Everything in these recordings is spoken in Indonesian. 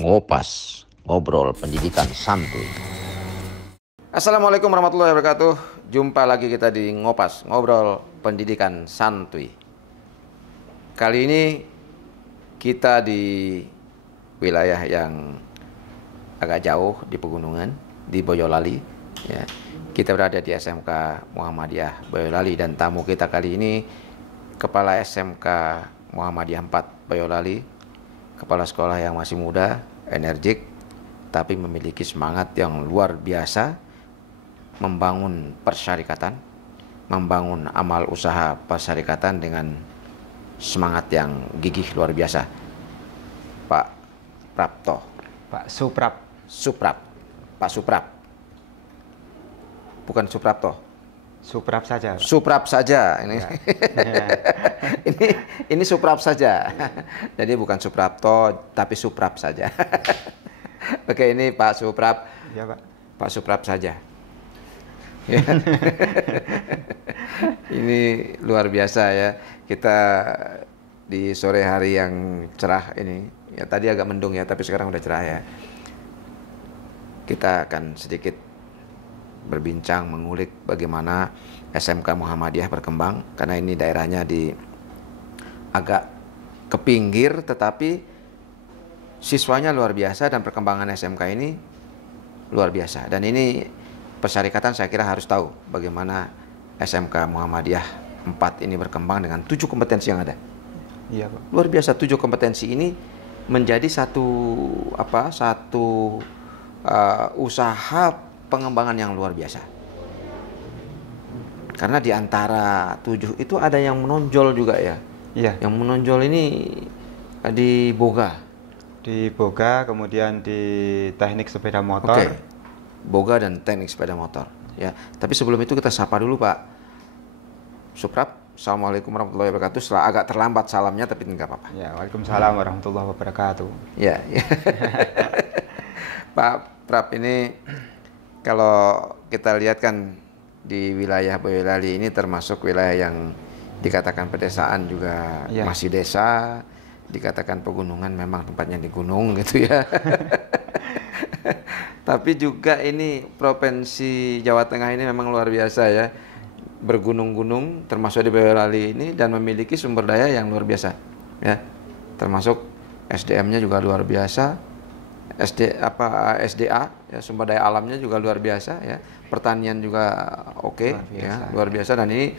Ngopas, ngobrol pendidikan santuy. Assalamualaikum warahmatullahi wabarakatuh. Jumpa lagi kita di Ngopas, ngobrol pendidikan santuy. Kali ini kita di wilayah yang agak jauh di pegunungan, di Boyolali. Ya. Kita berada di SMK Muhammadiyah Boyolali dan tamu kita kali ini Kepala SMK Muhammadiyah 4 Boyolali, kepala sekolah yang masih muda, energik, tapi memiliki semangat yang luar biasa membangun persyarikatan, membangun amal usaha persyarikatan dengan semangat yang gigih luar biasa. Pak Prapto. Pak Suprap. Suprap. Pak Suprap. Bukan Suprapto. Suprap saja. Pak. Suprap saja ini. Ya. ini Suprap saja. Jadi bukan Suprapto tapi Suprap saja. Oke, ini Pak Suprap. Ya, Pak. Pak Suprap saja. Ya. Ini luar biasa ya. Kita di sore hari yang cerah ini. Ya tadi agak mendung ya, tapi sekarang udah cerah ya. Kita akan sedikit berbincang mengulik bagaimana SMK Muhammadiyah berkembang, karena ini daerahnya di agak ke pinggir tetapi siswanya luar biasa dan perkembangan SMK ini luar biasa. Dan ini persyarikatan saya kira harus tahu bagaimana SMK Muhammadiyah 4 ini berkembang dengan 7 kompetensi yang ada. Iya, Pak. Luar biasa, 7 kompetensi ini menjadi satu usaha pengembangan yang luar biasa. Karena di antara 7 itu ada yang menonjol juga ya. Iya. Yang menonjol ini di Boga. Di Boga, kemudian di teknik sepeda motor. Oke. Boga dan teknik sepeda motor. Ya. Tapi sebelum itu kita sapa dulu Pak Suprap. Assalamualaikum warahmatullahi wabarakatuh. Setelah agak terlambat salamnya tapi nggak apa-apa. Ya, Waalaikumsalam warahmatullahi wabarakatuh. Ya. Pak Prap, ini kalau kita lihat kan di wilayah Boyolali ini termasuk wilayah yang dikatakan pedesaan juga Ya. masih desa, dikatakan pegunungan memang tempatnya di gunung gitu ya. Tapi juga ini provinsi Jawa Tengah ini memang luar biasa ya, bergunung-gunung termasuk di Boyolali ini dan memiliki sumber daya yang luar biasa ya, termasuk SDM-nya juga luar biasa, SDA ya, sumber daya alamnya juga luar biasa ya, pertanian juga oke ya, luar biasa. Dan ini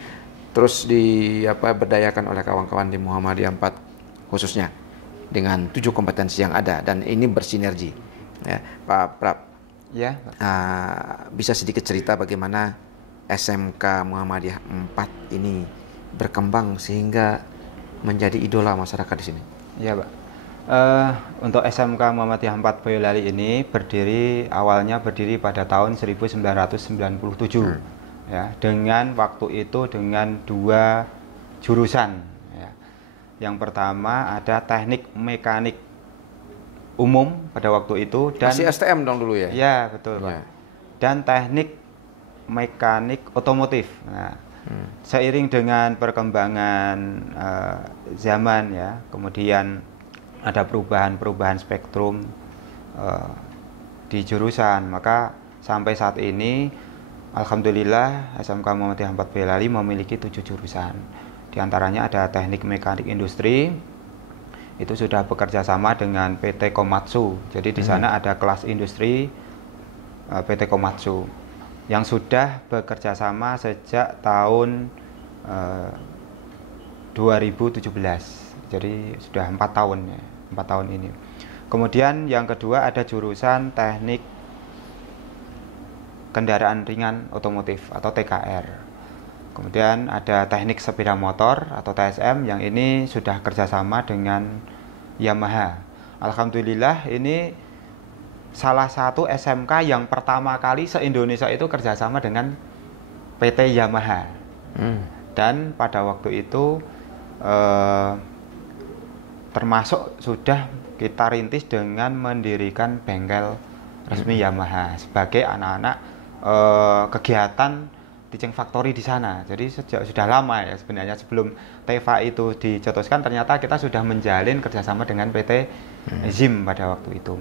terus berdayakan oleh kawan-kawan di Muhammadiyah 4 khususnya dengan 7 kompetensi yang ada dan ini bersinergi ya. Pak Prap, Ya, Pak. Bisa sedikit cerita bagaimana SMK Muhammadiyah 4 ini berkembang sehingga menjadi idola masyarakat di sini? Ya, Pak. Untuk SMK Muhammadiyah 4 Boyolali ini awalnya berdiri pada tahun 1997. Ya, dengan waktu itu dengan 2 jurusan ya. Yang pertama ada teknik mekanik umum pada waktu itu dan masih STM dong dulu ya? Ya, betul, Pak. Ya. Dan teknik mekanik otomotif. Nah, seiring dengan perkembangan zaman ya, kemudian ada perubahan spektrum di jurusan, maka sampai saat ini alhamdulillah SMK Muhammadiyah 4 Boyolali memiliki 7 jurusan. Di antaranya ada teknik mekanik industri, itu sudah bekerja sama dengan PT Komatsu. Jadi di sana ada kelas industri PT Komatsu yang sudah bekerja sama sejak tahun 2017. Jadi sudah 4 tahun ya, 4 tahun ini. Kemudian yang kedua ada jurusan teknik kendaraan ringan otomotif atau TKR. Kemudian ada teknik sepeda motor atau TSM yang ini sudah kerjasama dengan Yamaha. Alhamdulillah ini salah satu SMK yang pertama kali se-Indonesia itu kerjasama dengan PT Yamaha. Dan pada waktu itu termasuk sudah kita rintis dengan mendirikan bengkel resmi Yamaha sebagai anak-anak kegiatan teaching factory di sana. Jadi sudah lama ya sebenarnya, sebelum TEVA itu dicetuskan ternyata kita sudah menjalin kerjasama dengan PT ZIM pada waktu itu.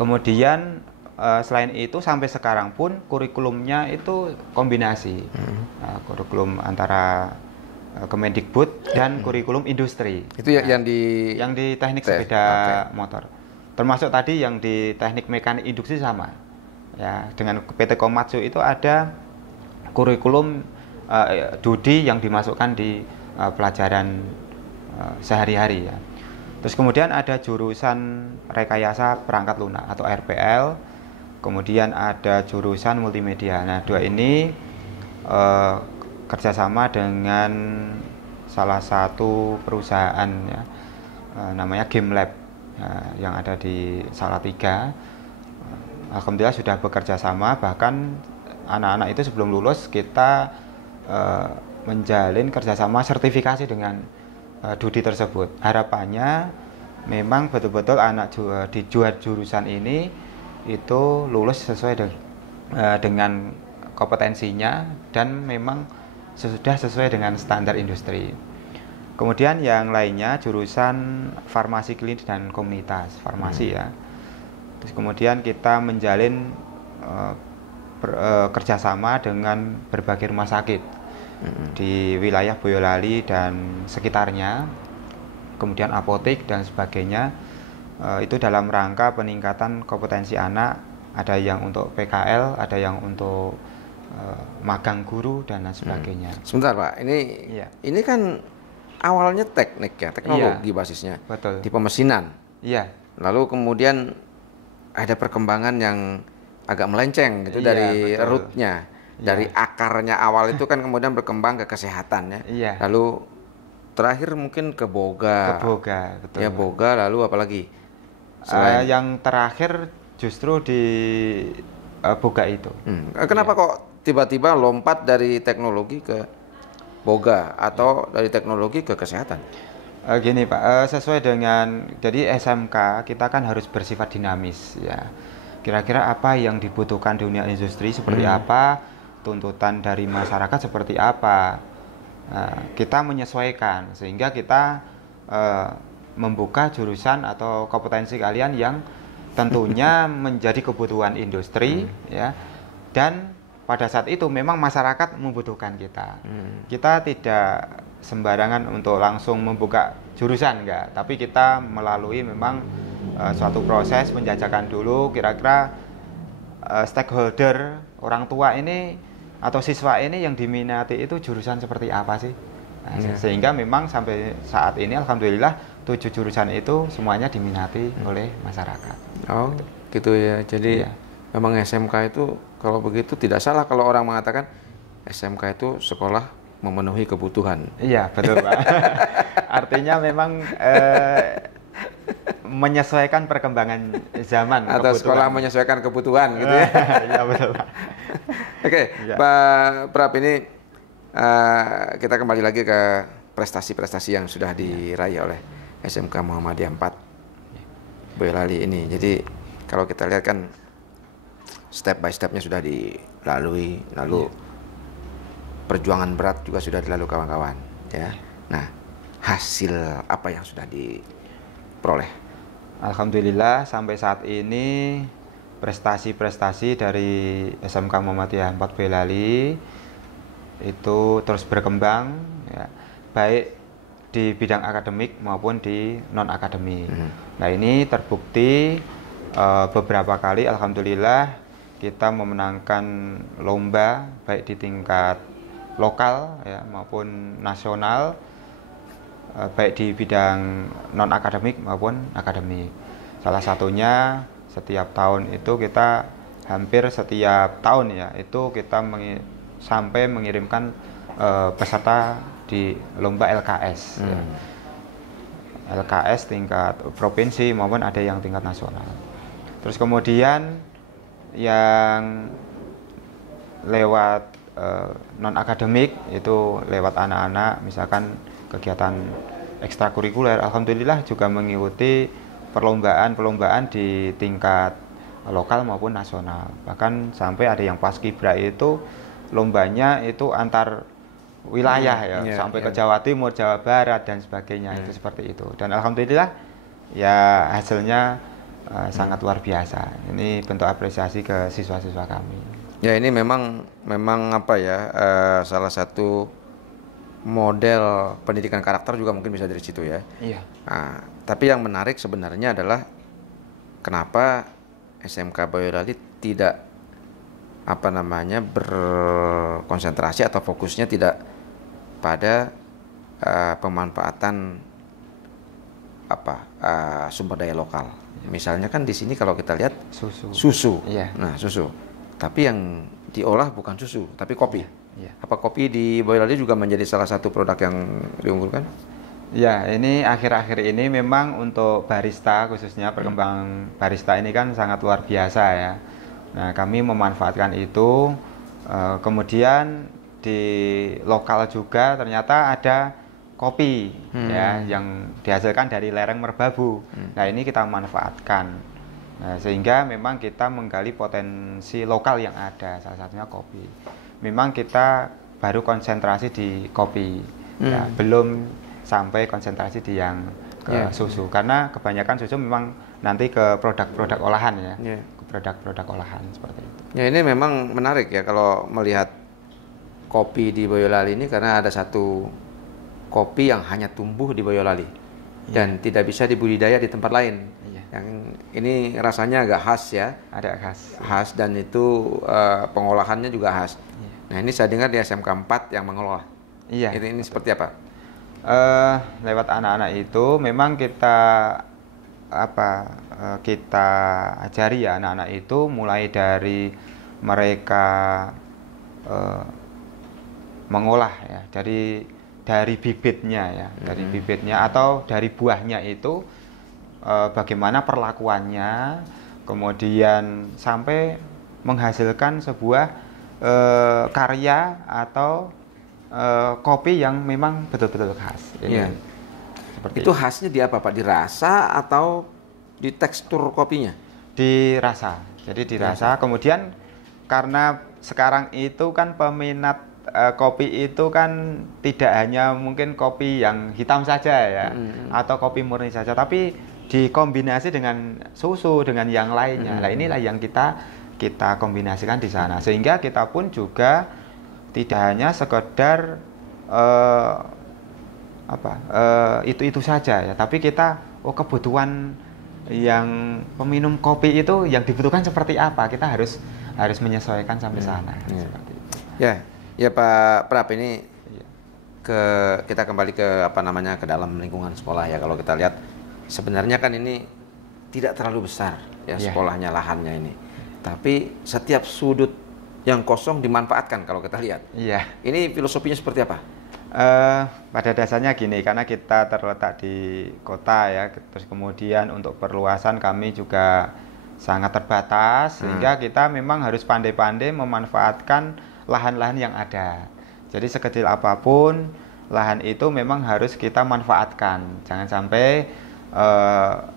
Kemudian selain itu sampai sekarang pun kurikulumnya itu kombinasi kurikulum antara Kemendikbud dan kurikulum industri. Itu yang di teknik sepeda motor. Termasuk tadi yang di teknik mekanik induksi sama. Ya, dengan PT Komatsu itu ada kurikulum Dudi yang dimasukkan di pelajaran sehari-hari ya. Terus kemudian ada jurusan rekayasa perangkat lunak atau RPL. Kemudian ada jurusan multimedia. Nah, dua ini kerjasama dengan salah satu perusahaan ya, namanya Game Lab yang ada di Salatiga. Alhamdulillah sudah bekerja sama, bahkan anak-anak itu sebelum lulus kita menjalin kerjasama sertifikasi dengan Dudi tersebut. Harapannya memang betul-betul anak di jurusan ini itu lulus sesuai dengan kompetensinya dan memang sudah sesuai dengan standar industri. Kemudian yang lainnya jurusan farmasi klinis dan komunitas farmasi ya. Terus kemudian kita menjalin kerjasama dengan berbagai rumah sakit di wilayah Boyolali dan sekitarnya, kemudian apotek dan sebagainya. Itu dalam rangka peningkatan kompetensi anak, ada yang untuk PKL, ada yang untuk magang guru dan lain sebagainya. Sebentar Pak, ini kan awalnya teknik ya, teknologi basisnya. Betul. Di pemesinan. Iya. Lalu kemudian ada perkembangan yang agak melenceng gitu dari rootnya, dari akarnya awal itu kan kemudian berkembang ke kesehatan ya. Iya. Lalu terakhir mungkin ke boga. Betul. Ya boga, lalu apalagi? Yang terakhir justru di boga itu. Kenapa kok tiba-tiba lompat dari teknologi ke boga atau dari teknologi ke kesehatan? Gini Pak, sesuai dengan, jadi SMK kita kan harus bersifat dinamis ya. Kira-kira apa yang dibutuhkan dunia industri seperti apa, tuntutan dari masyarakat seperti apa. Kita menyesuaikan sehingga kita membuka jurusan atau kompetensi kalian yang tentunya menjadi kebutuhan industri ya, dan pada saat itu memang masyarakat membutuhkan kita. Kita tidak sembarangan untuk langsung membuka jurusan enggak, tapi kita melalui memang suatu proses penjajakan dulu kira-kira stakeholder orang tua ini atau siswa ini yang diminati itu jurusan seperti apa sih. Sehingga memang sampai saat ini alhamdulillah 7 jurusan itu semuanya diminati oleh masyarakat. Oh, gitu ya. Jadi memang SMK itu kalau begitu tidak salah kalau orang mengatakan SMK itu sekolah memenuhi kebutuhan. Iya, betul Pak. Artinya memang menyesuaikan perkembangan zaman atau kebutuhan. Sekolah menyesuaikan kebutuhan gitu ya. Iya, betul Pak. Oke, Pak Prap, ini kita kembali lagi ke prestasi-prestasi yang sudah diraih oleh SMK Muhammadiyah 4 Boyolali ini. Jadi kalau kita lihat kan step by stepnya sudah dilalui, lalu perjuangan berat juga sudah dilalui kawan-kawan ya. Nah, hasil apa yang sudah diperoleh? Alhamdulillah sampai saat ini prestasi-prestasi dari SMK Muhammadiyah 4 Boyolali itu terus berkembang ya, baik di bidang akademik maupun di non akademik. Nah, ini terbukti beberapa kali alhamdulillah kita memenangkan lomba baik di tingkat lokal ya maupun nasional, baik di bidang non akademik maupun akademik. Salah satunya setiap tahun itu kita hampir setiap tahun ya itu kita sampai mengirimkan peserta di lomba LKS ya. LKS tingkat provinsi maupun ada yang tingkat nasional. Terus kemudian yang lewat non akademik itu lewat anak-anak misalkan kegiatan ekstrakurikuler, alhamdulillah juga mengikuti perlombaan di tingkat lokal maupun nasional. Bahkan sampai ada yang paskibra itu lombanya itu antar wilayah ya, sampai ke Jawa Timur, Jawa Barat dan sebagainya, itu seperti itu. Dan alhamdulillah ya hasilnya sangat luar biasa. Ini bentuk apresiasi ke siswa-siswa kami. Ya, ini memang apa ya, salah satu model pendidikan karakter juga mungkin bisa dari situ ya. Iya. Nah, tapi yang menarik sebenarnya adalah kenapa SMK Boyolali tidak berkonsentrasi atau fokusnya tidak pada pemanfaatan sumber daya lokal. Misalnya kan di sini kalau kita lihat susu. Iya. Nah, susu. Tapi yang diolah bukan susu, tapi kopi. Iya. Apa kopi di Boyolali juga menjadi salah satu produk yang diunggulkan? Ya, ini akhir-akhir ini memang untuk barista, khususnya perkembangan barista ini kan sangat luar biasa ya. Nah, kami memanfaatkan itu. Kemudian di lokal juga ternyata ada kopi ya yang dihasilkan dari lereng Merbabu. Nah, ini kita manfaatkan. Nah, sehingga memang kita menggali potensi lokal yang ada, salah satunya kopi. Memang kita baru konsentrasi di kopi, ya, belum sampai konsentrasi di yang ke susu. Karena kebanyakan susu memang nanti ke produk-produk olahan ya, ke produk-produk olahan seperti itu. Ya, ini memang menarik ya kalau melihat kopi di Boyolali ini, karena ada satu kopi yang hanya tumbuh di Boyolali dan tidak bisa dibudidaya di tempat lain. Yang ini rasanya agak khas ya, ada khas dan itu pengolahannya juga khas. Nah, ini saya dengar di SMK 4 yang mengelola. Iya. Ini seperti apa? Lewat anak-anak itu memang kita kita ajari ya anak-anak itu mulai dari mereka mengolah ya, dari bibitnya ya, dari bibitnya atau dari buahnya itu bagaimana perlakuannya, kemudian sampai menghasilkan sebuah karya atau kopi yang memang betul-betul khas. Seperti itu khasnya di apa, Pak? Di rasa atau di tekstur kopinya? Di rasa. Jadi di rasa. Kemudian karena sekarang itu kan peminat kopi itu kan tidak hanya mungkin kopi yang hitam saja ya, atau kopi murni saja, tapi dikombinasi dengan susu, dengan yang lainnya. Nah, inilah yang kita kombinasikan di sana, sehingga kita pun juga tidak hanya sekedar itu saja ya, tapi kita kebutuhan yang peminum kopi itu yang dibutuhkan seperti apa, kita harus menyesuaikan sampai sana. Seperti itu. Ya Pak Prap, ini kita kembali ke ke dalam lingkungan sekolah ya. Kalau kita lihat sebenarnya kan ini tidak terlalu besar ya sekolahnya, lahannya ini. Tapi setiap sudut yang kosong dimanfaatkan kalau kita lihat. Iya. Ini filosofinya seperti apa? Pada dasarnya gini, karena kita terletak di kota ya, terus kemudian untuk perluasan kami juga sangat terbatas, sehingga kita memang harus pandai-pandai memanfaatkan lahan-lahan yang ada. Jadi sekecil apapun lahan itu memang harus kita manfaatkan. Jangan sampai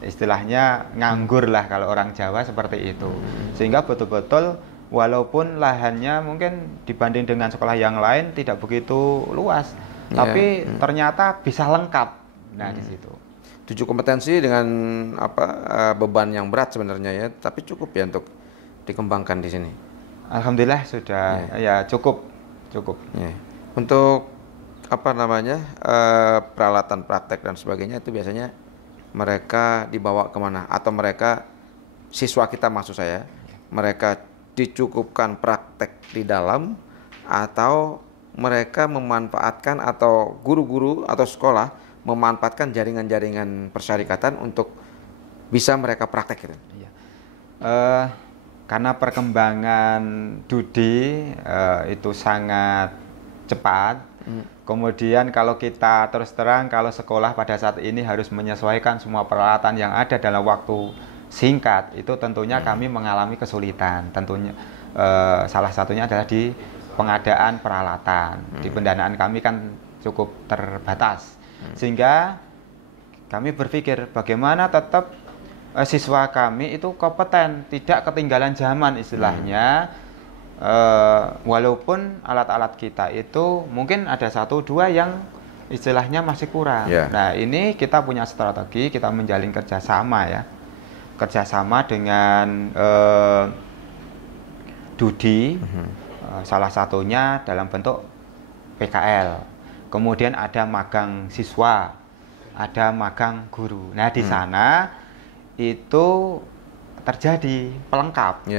istilahnya nganggur lah kalau orang Jawa seperti itu. Sehingga betul-betul walaupun lahannya mungkin dibanding dengan sekolah yang lain tidak begitu luas, tapi ternyata bisa lengkap. Nah, di situ. 7 kompetensi dengan beban yang berat sebenarnya ya, tapi cukup ya untuk dikembangkan di sini. Alhamdulillah sudah ya cukup. Untuk peralatan praktek dan sebagainya itu biasanya mereka dibawa kemana? Atau mereka, siswa kita maksud saya, mereka dicukupkan praktek di dalam, atau mereka memanfaatkan, atau guru-guru atau sekolah memanfaatkan jaringan-jaringan persyarikatan untuk bisa mereka praktek gitu? Karena perkembangan Dudi itu sangat cepat. Kemudian kalau kita terus terang, kalau sekolah pada saat ini harus menyesuaikan semua peralatan yang ada dalam waktu singkat, itu tentunya kami mengalami kesulitan. Tentunya salah satunya adalah di pengadaan peralatan. Di pendanaan kami kan cukup terbatas. Sehingga kami berpikir bagaimana tetap siswa kami itu kompeten, tidak ketinggalan zaman istilahnya. walaupun alat-alat kita itu mungkin ada 1-2 yang istilahnya masih kurang. Nah, ini kita punya strategi, kita menjalin kerjasama ya, kerjasama dengan Dudi, salah satunya dalam bentuk PKL. Kemudian ada magang siswa, ada magang guru. Nah, di sana itu terjadi pelengkap.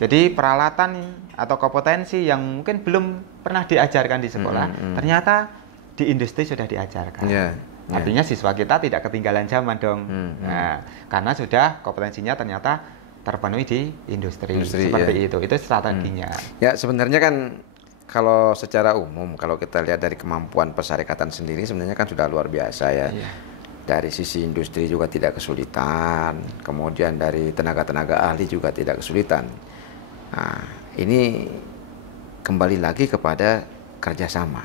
Jadi peralatan atau kompetensi yang mungkin belum pernah diajarkan di sekolah, ternyata di industri sudah diajarkan. Artinya siswa kita tidak ketinggalan zaman dong. Nah, karena sudah kompetensinya ternyata terpenuhi di industri seperti itu. Itu strateginya. Ya, sebenarnya kan kalau secara umum kalau kita lihat dari kemampuan persyarikatan sendiri sebenarnya kan sudah luar biasa ya. Dari sisi industri juga tidak kesulitan, kemudian dari tenaga-tenaga ahli juga tidak kesulitan. Nah, ini kembali lagi kepada kerjasama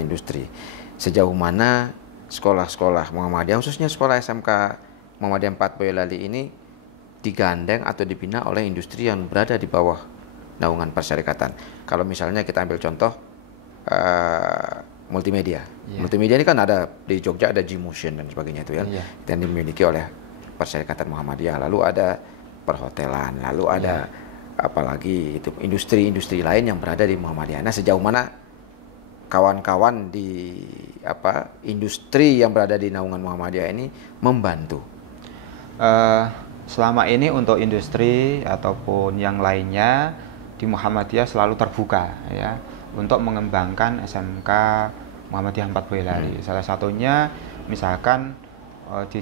industri. Sejauh mana sekolah-sekolah Muhammadiyah, khususnya sekolah SMK Muhammadiyah 4 Boyolali ini digandeng atau dibina oleh industri yang berada di bawah naungan persyarikatan. Kalau misalnya kita ambil contoh multimedia. Multimedia ini kan ada di Jogja, ada G-Motion dan sebagainya itu ya, yang dimiliki oleh persyarikatan Muhammadiyah. Lalu ada perhotelan, lalu ada apalagi itu industri-industri lain yang berada di Muhammadiyah. Nah, sejauh mana kawan-kawan di industri yang berada di naungan Muhammadiyah ini membantu? Selama ini untuk industri ataupun yang lainnya di Muhammadiyah selalu terbuka ya, untuk mengembangkan SMK Muhammadiyah 4 Boyolali. Salah satunya misalkan di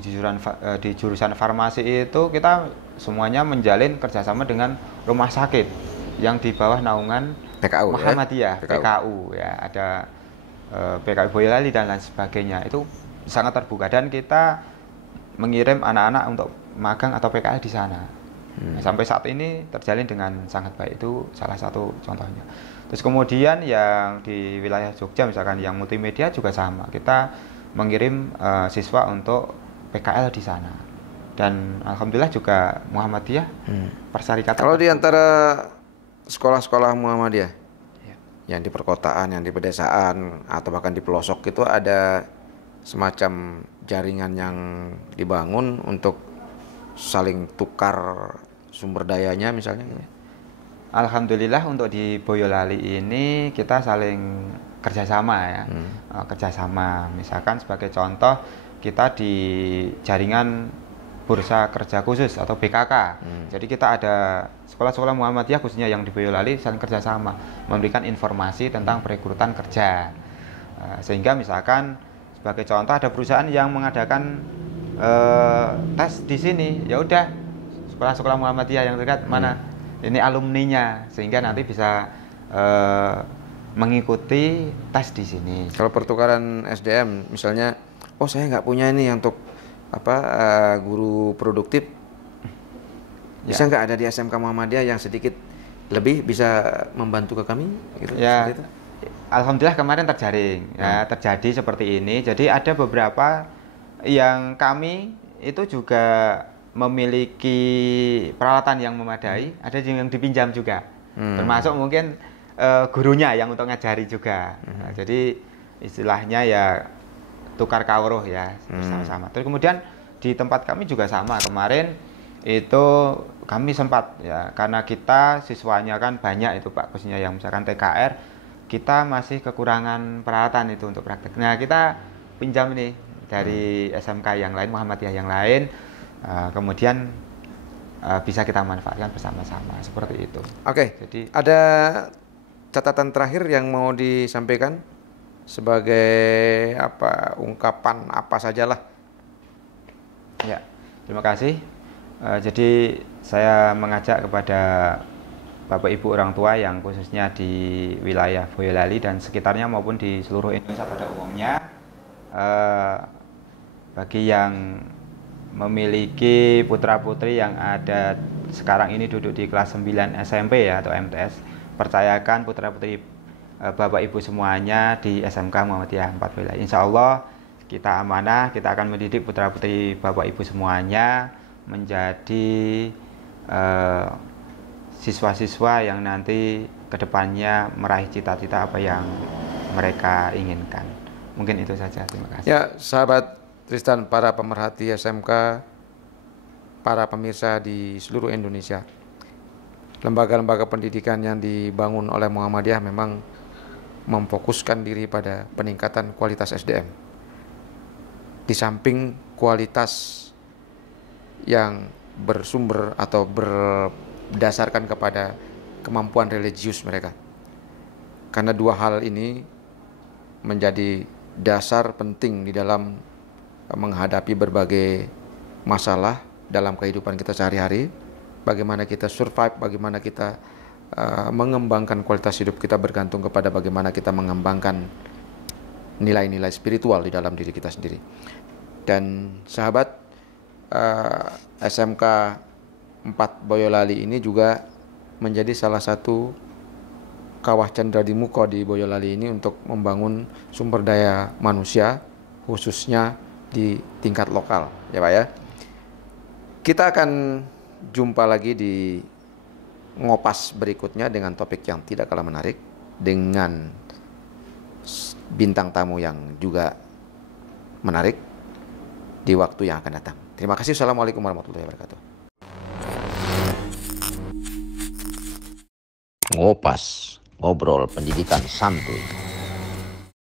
jurusan farmasi itu kita semuanya menjalin kerjasama dengan rumah sakit yang di bawah naungan PKU, Muhammadiyah, PKU ya, ada PKU Boyolali dan lain sebagainya. Itu sangat terbuka dan kita mengirim anak-anak untuk magang atau PKL di sana. Sampai saat ini terjalin dengan sangat baik, itu salah satu contohnya. Terus kemudian yang di wilayah Jogja misalkan yang multimedia juga sama, kita mengirim siswa untuk PKL di sana. Dan alhamdulillah juga Muhammadiyah persyarikatan. Kalau di antara sekolah-sekolah Muhammadiyah yang di perkotaan, yang di pedesaan atau bahkan di pelosok itu ada semacam jaringan yang dibangun untuk saling tukar sumber dayanya misalnya? Alhamdulillah untuk di Boyolali ini kita saling kerjasama ya, kerjasama. Misalkan sebagai contoh kita di jaringan Bursa Kerja Khusus atau BKK. Jadi kita ada sekolah-sekolah Muhammadiyah khususnya yang di Boyolali saling kerjasama, memberikan informasi tentang perekrutan kerja. Sehingga misalkan sebagai contoh ada perusahaan yang mengadakan tes di sini, ya udah sekolah-sekolah Muhammadiyah yang dekat mana ini alumninya, sehingga nanti bisa mengikuti tes di sini. Kalau pertukaran SDM misalnya, oh saya nggak punya ini untuk guru produktif, bisa nggak ada di SMK Muhammadiyah yang sedikit lebih bisa membantu ke kami gitu, ya, itu? Alhamdulillah kemarin terjaring ya, terjadi seperti ini. Jadi ada beberapa yang kami itu juga memiliki peralatan yang memadai, ada yang dipinjam juga, termasuk mungkin gurunya yang untuk ngajari juga. Nah, jadi istilahnya ya tukar kawruh ya bersama-sama. Terus kemudian di tempat kami juga sama, kemarin itu kami sempat ya, karena kita siswanya kan banyak itu Pak, khususnya yang misalkan TKR, kita masih kekurangan peralatan itu untuk praktek. Nah, kita pinjam nih dari SMK yang lain, Muhammadiyah yang lain, kemudian bisa kita manfaatkan bersama-sama seperti itu. Oke. Jadi ada catatan terakhir yang mau disampaikan sebagai ungkapan apa sajalah? Ya, terima kasih. Jadi saya mengajak kepada Bapak Ibu orang tua yang khususnya di wilayah Boyolali dan sekitarnya maupun di seluruh Indonesia pada umumnya, bagi yang memiliki putra-putri yang ada sekarang ini duduk di kelas 9 SMP ya atau MTS, percayakan putra-putri Bapak Ibu semuanya di SMK Muhammadiyah 4 Boyolali. Insya Allah kita amanah, kita akan mendidik putra-putri Bapak Ibu semuanya menjadi siswa-siswa yang nanti kedepannya meraih cita-cita apa yang mereka inginkan. Mungkin itu saja, terima kasih. Ya, sahabat Tristan, para pemerhati SMK, para pemirsa di seluruh Indonesia, lembaga-lembaga pendidikan yang dibangun oleh Muhammadiyah memang memfokuskan diri pada peningkatan kualitas SDM. Di samping kualitas yang bersumber atau berdasarkan kepada kemampuan religius mereka. Karena dua hal ini menjadi dasar penting di dalam menghadapi berbagai masalah dalam kehidupan kita sehari-hari. Bagaimana kita survive, bagaimana kita mengembangkan kualitas hidup kita bergantung kepada bagaimana kita mengembangkan nilai-nilai spiritual di dalam diri kita sendiri. Dan sahabat, SMK 4 Boyolali ini juga menjadi salah satu kawah candra di muka di Boyolali ini untuk membangun sumber daya manusia khususnya di tingkat lokal, ya Pak ya. Kita akan jumpa lagi di Ngopas berikutnya dengan topik yang tidak kalah menarik, dengan bintang tamu yang juga menarik di waktu yang akan datang. Terima kasih. Assalamualaikum warahmatullahi wabarakatuh. Ngopas, ngobrol pendidikan santuy.